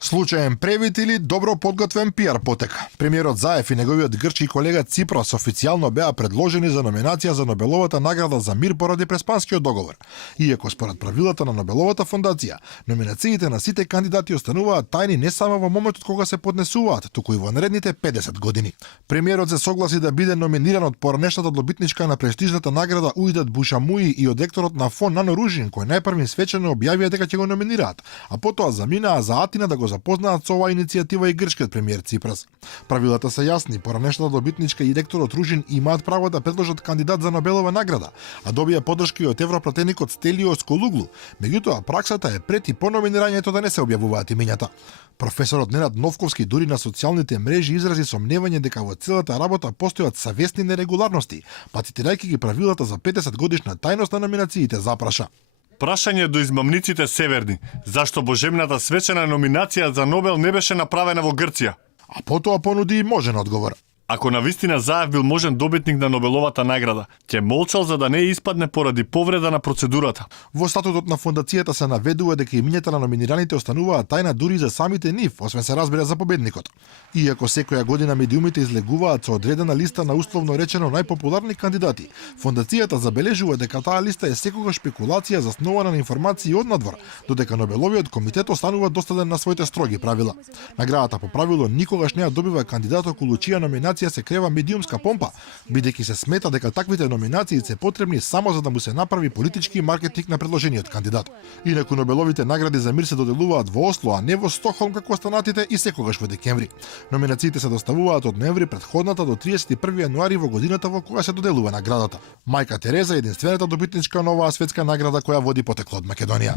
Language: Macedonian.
Случаен превид или добро подготвен пиар потек. Премиерот Заев и неговиот грчки колега Ципрос официјално беа предложени за номинација за Нобеловата награда за мир поради Преспанскиот договор. Иако според правилата на Нобеловата фондација, номинациите на сите кандидати остануваат тајни не само во моментот кога се поднесуваат, туку и во наредните 50 години. Премиерот се согласи да биде номиниран од поранешната добитничка на престижната награда Уидат Бушамуи и од ректорот на фонд Нано Ружин, кој најпрви свечено објавија дека ќе го номинираат, а потоа заминаа за Атина да го запознаат со оваа иницијатива и грчкиот премиер Ципрас. Правилата се јасни, поранешната добитничка и ректорот Ружин имаат право да предложат кандидат за Нобелова награда, а добија поддршка и од европратеникот Стелиос Колуглу. Меѓутоа, праксата е пред и по номинирањето да не се објавуваат имињата. Професорот Ненад Новковски дури на социјалните мрежи изрази сомневање дека во целата работа постојат савесни нерегуларности, па цитирајќи ги правилата за 50 годишна тајност на номинациите запраша. Прашање до измамниците северни, зашто божемната свечена номинација за Нобел не беше направена во Грција? А потоа понуди и можен одговор. Ако навистина Заев бил можен добитник на Нобеловата награда, ќе молчал за да не испадне поради повреда на процедурата. Во статутот на фондацијата се наведува дека имињата на номинираните остануваат тајна дури за самите нив, освен се разбира за победникот. Иако секоја година медиумите излегуваат со одредена листа на условно речено најпопуларни кандидати, фондацијата забележува дека таа листа е секогаш спекулација заснована на информации од надвор, додека Нобеловиот комитет останува доследен на своите строги правила. Наградата по правило никогаш не ја добива кандидат околу чија номинација се крева медиумска помпа, бидејќи се смета дека таквите номинации се потребни само за да му се направи политички маркетинг на предложениот кандидат. Инаку Нобеловите награди за мир се доделуваат во Осло, а не во Стокхолм како останатите и секогаш во декември. Номинациите се доставуваат од ноември претходната до 31 јануари во годината во која се доделува наградата. Мајка Тереза е единствената добитничка на оваа светска награда која води потекло од Македонија.